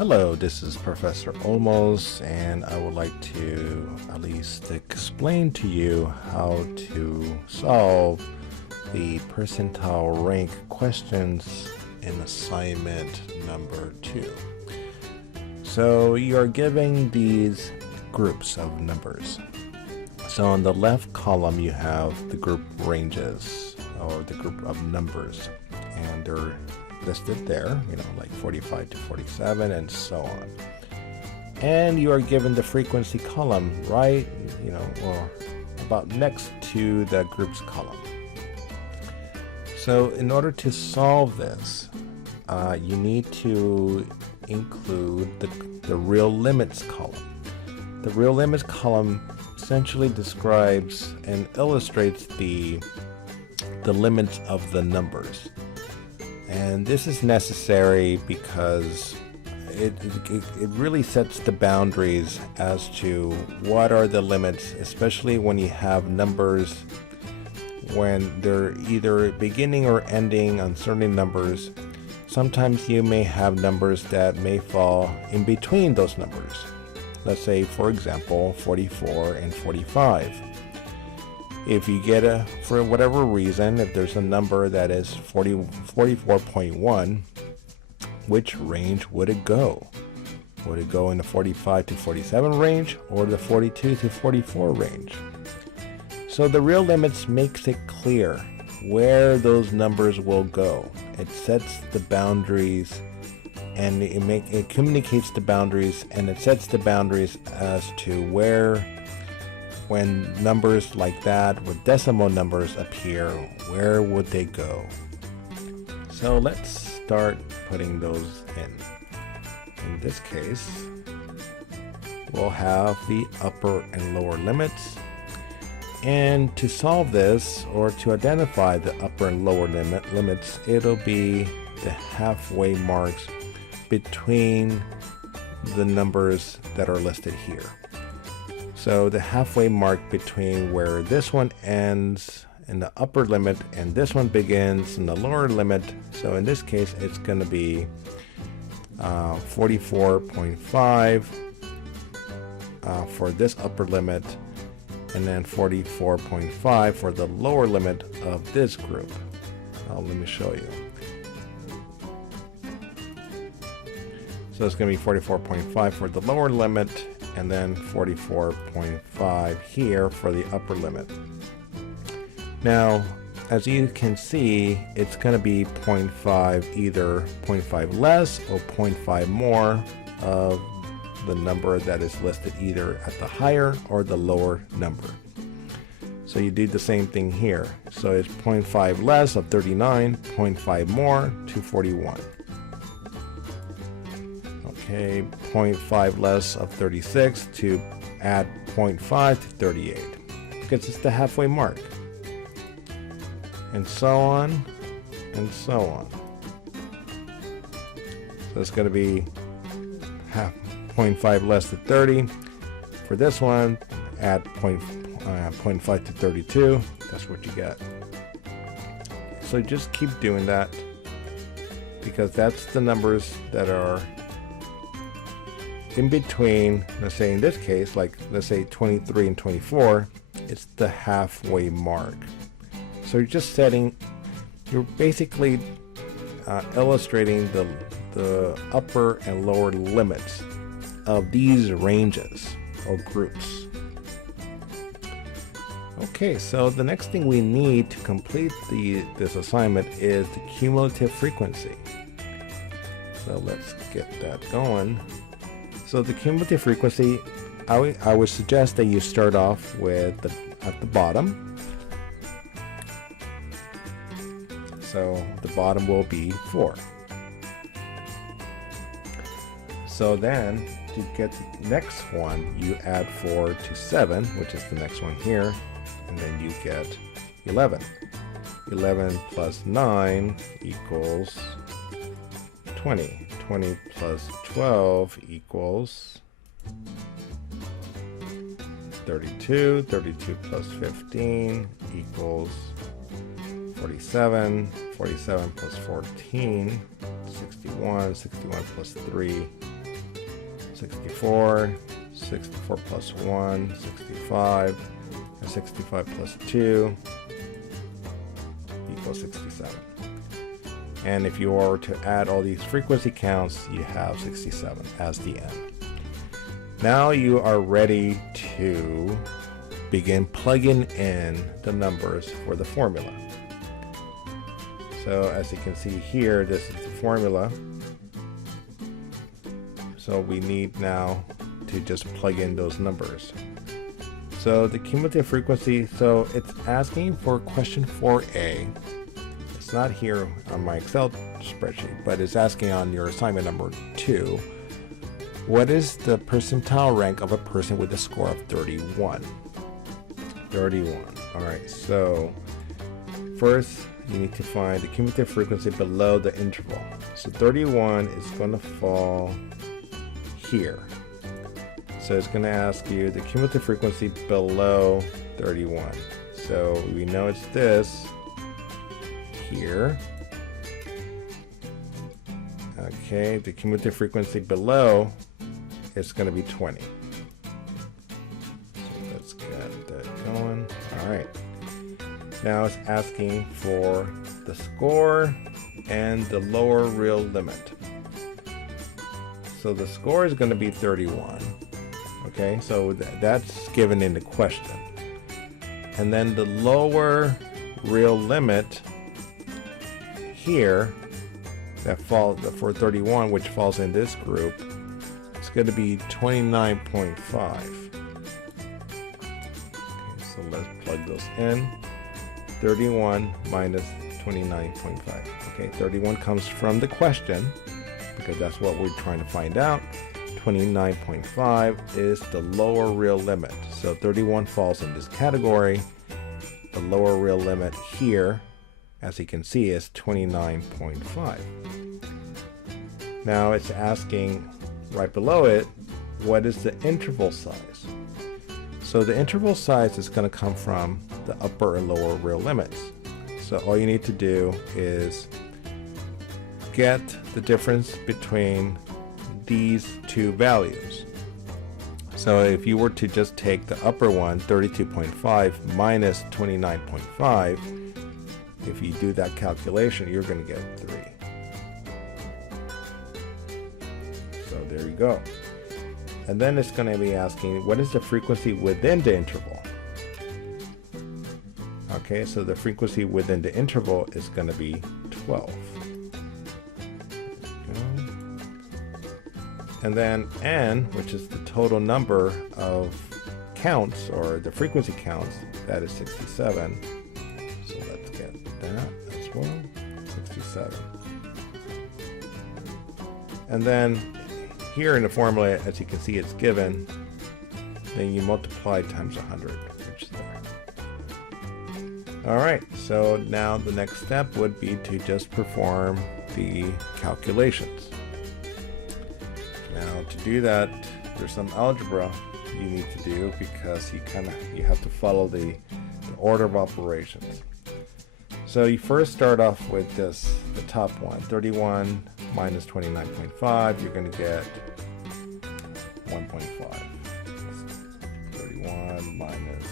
Hello, this is Professor Olmos, and I would like to at least explain to you how to solve the percentile rank questions in assignment number 2. So you are given these groups of numbers. So on the left column you have the group ranges, or the group of numbers, and they're listed there, like 45 to 47 and so on. And you are given the frequency column right, or about next to the groups column. So in order to solve this, you need to include the real limits column. The real limits column essentially describes and illustrates the limits of the numbers. And this is necessary because it really sets the boundaries as to what are the limits, especially when you have numbers when they're either beginning or ending on certain numbers. Sometimes you may have numbers that may fall in between those numbers. Let's say, for example, 44 and 45. If you get for whatever reason, if there's a number that is 44.1, which range would it go? Would it go in the 45 to 47 range or the 42 to 44 range? So the real limits makes it clear where those numbers will go. It sets the boundaries, and it communicates the boundaries, and it sets the boundaries as to where, when numbers like that with decimal numbers appear, where would they go? So let's start putting those in. In this case, we'll have the upper and lower limits. And to solve this, or to identify the upper and lower limits, it'll be the halfway marks between the numbers that are listed here. So the halfway mark between where this one ends in the upper limit and this one begins in the lower limit. So in this case, it's going to be 44.5 for this upper limit, and then 44.5 for the lower limit of this group. Let me show you. So it's going to be 44.5 for the lower limit, and then 44.5 here for the upper limit. Now, as you can see, it's going to be 0.5, either 0.5 less or 0.5 more of the number that is listed either at the higher or the lower number. So you do the same thing here. So it's 0.5 less of 39, 0.5 more to 41. Okay, 0.5 less of 36 to add 0.5 to 38, because it's the halfway mark, and so on and so on. So it's going to be 0.5 less than 30 for this one. Add 0.5 to 32. That's what you get. So just keep doing that, because that's the numbers that are in between. Let's say in this case, let's say 23 and 24, it's the halfway mark. So you're basically illustrating the upper and lower limits of these ranges or groups. Okay, so the next thing we need to complete this assignment is the cumulative frequency. So let's get that going. So the cumulative frequency, I would suggest that you start off with at the bottom. So the bottom will be 4. So then to get the next one, you add 4 to 7, which is the next one here, and then you get 11. 11 plus 9 equals 20. 20 plus 12 equals 32. 32 plus 15 equals 47. 47 plus 14, 61. 61 plus 3 64, 64 plus 1, 65, and 65 plus 2 equals 67. And if you were to add all these frequency counts, you have 67 as the n. Now you are ready to begin plugging in the numbers for the formula. So as you can see here, this is the formula. So we need now to just plug in those numbers. So the cumulative frequency, so it's asking for question 4A. It's not here on my Excel spreadsheet, but it's asking on your assignment number 2. What is the percentile rank of a person with a score of 31? 31. All right, so first you need to find the cumulative frequency below the interval. So 31 is going to fall here. So it's going to ask you the cumulative frequency below 31. So we know it's this here. Okay, the cumulative frequency below is going to be 20. So let's get that going. All right. Now it's asking for the score and the lower real limit. So the score is going to be 31. Okay, so that's given in the question. And then the lower real limit here, that falls for 31, which falls in this group, it's going to be 29.5. Okay, so let's plug those in. 31 minus 29.5. Okay, 31 comes from the question because that's what we're trying to find out. 29.5 is the lower real limit. So 31 falls in this category. The lower real limit here, as you can see, is 29.5. Now it's asking right below it, what is the interval size? So the interval size is going to come from the upper and lower real limits. So all you need to do is get the difference between these two values. So if you were to just take the upper one, 32.5 minus 29.5, if you do that calculation, you're going to get 3. So there you go. And then it's going to be asking, what is the frequency within the interval? Okay, so the frequency within the interval is going to be 12. And then n, which is the total number of counts, or the frequency counts, that is 67. So let's get that as well, 67. And then here in the formula, as you can see, it's given, then you multiply times 100, which is there. All right, so now the next step would be to just perform the calculations. Now to do that, there's some algebra you need to do because you have to follow the order of operations. So you first start off with this, the top one, 31 minus 29.5, you're going to get 1.5. 31 minus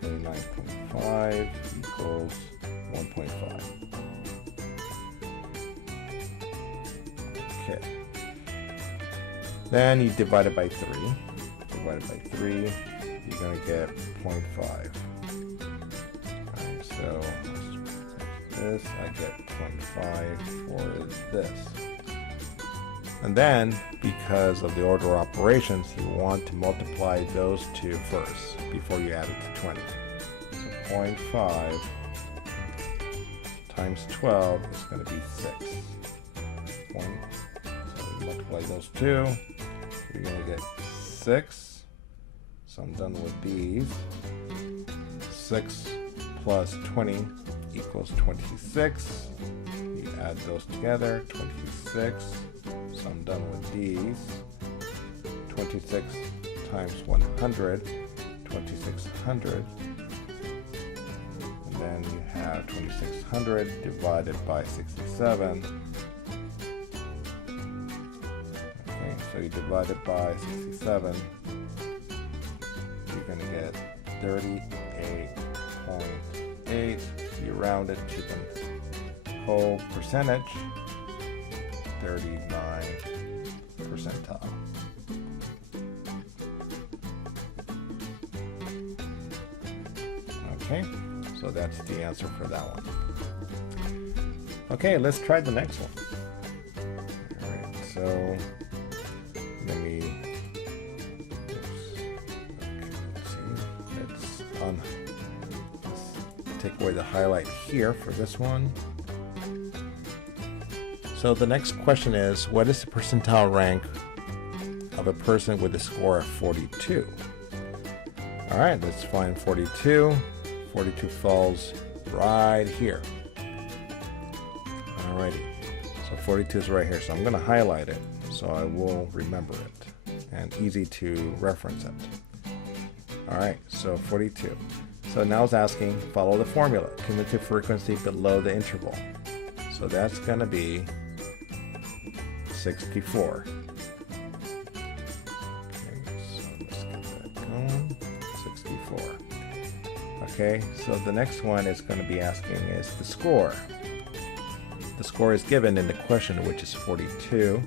29.5 equals 1.5. Okay. Then you divide it by 3. Divided by 3, you're going to get 0.5. Alright, so this, I get 0.5 for this. And then, because of the order of operations, you want to multiply those two first before you add it to 20. So 0.5 times 12 is going to be 6. So you multiply those two, you're going to get 6. So I'm done with these. 6 plus 20 equals 26. You add those together, 26. So I'm done with these. 26 times 100, 2600. And then you have 2600 divided by 67. Okay, So you divide it by 67, you're going to get 38.8. You round it to the whole percentage, 39 percentile. Okay, so that's the answer for that one. Okay, let's try the next one. All right, so let me, let's take away the highlight here for this one. So the next question is, what is the percentile rank of a person with a score of 42? All right, let's find 42. 42 falls right here. Alrighty, so 42 is right here, so I'm going to highlight it so I will remember it and easy to reference it. Alright, so 42. So now it's asking, follow the formula, cumulative frequency below the interval. So that's going to be 64. Okay, so let's get that going. 64. Okay, so the next one is going to be asking is the score. The score is given in the question, which is 42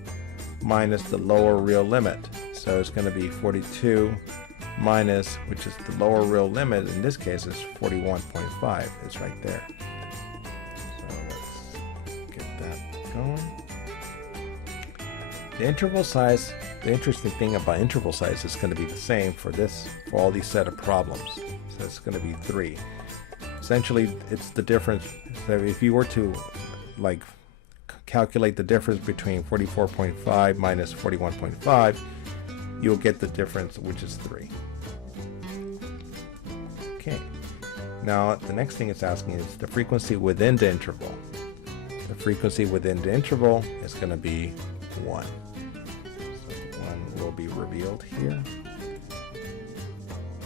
minus the lower real limit. So it's going to be 42 minus, which is the lower real limit, in this case is 41.5. It's right there. So let's get that going. The interval size, the interesting thing about interval size is going to be the same for all these set of problems. So it's going to be 3. Essentially, it's the difference. So if you were to like calculate the difference between 44.5 minus 41.5, you'll get the difference, which is 3. Okay. Now, the next thing it's asking is the frequency within the interval. The frequency within the interval is going to be 1. So 1 will be revealed here.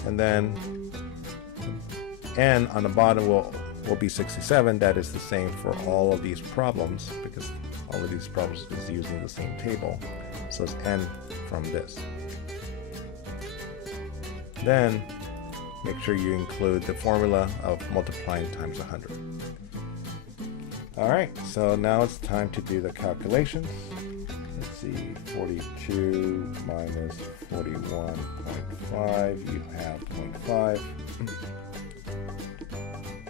And then n on the bottom will be 67. That is the same for all of these problems because all of these problems is using the same table. So it's n from this. Then make sure you include the formula of multiplying times 100. Alright, so now it's time to do the calculations. Let's see, 42 minus 41.5, you have 0.5.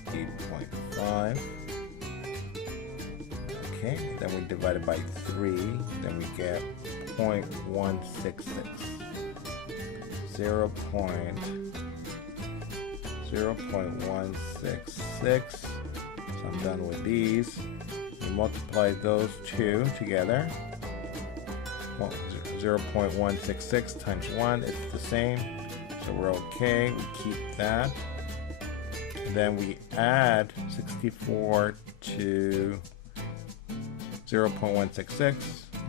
8.5. Okay, then we divide it by 3, then we get 0.166. 0.166. So I'm done with these. We multiply those two together. Well, 0.166 times 1, it's the same. So we're okay, we keep that. Then we add 64 to 0.166.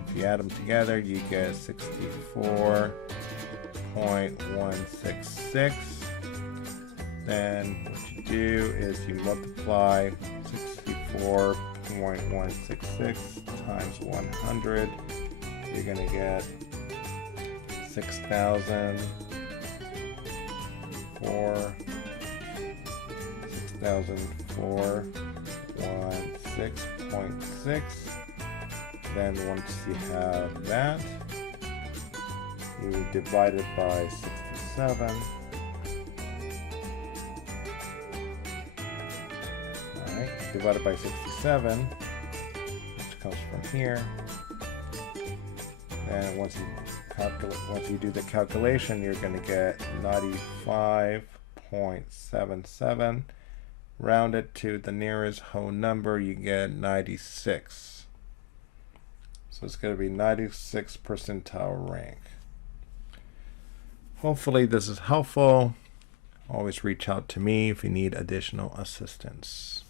If you add them together, you get 64.166. Then what you do is you multiply 64.166 times 100. You're going to get 6,416.6. Then once you have that, you divide it by 67. Alright, divided by 67, which comes from here. And once you do the calculation, you're going to get 95.77. Round it to the nearest whole number, you get 96. So it's going to be 96 percentile rank. Hopefully this is helpful. Always reach out to me if you need additional assistance.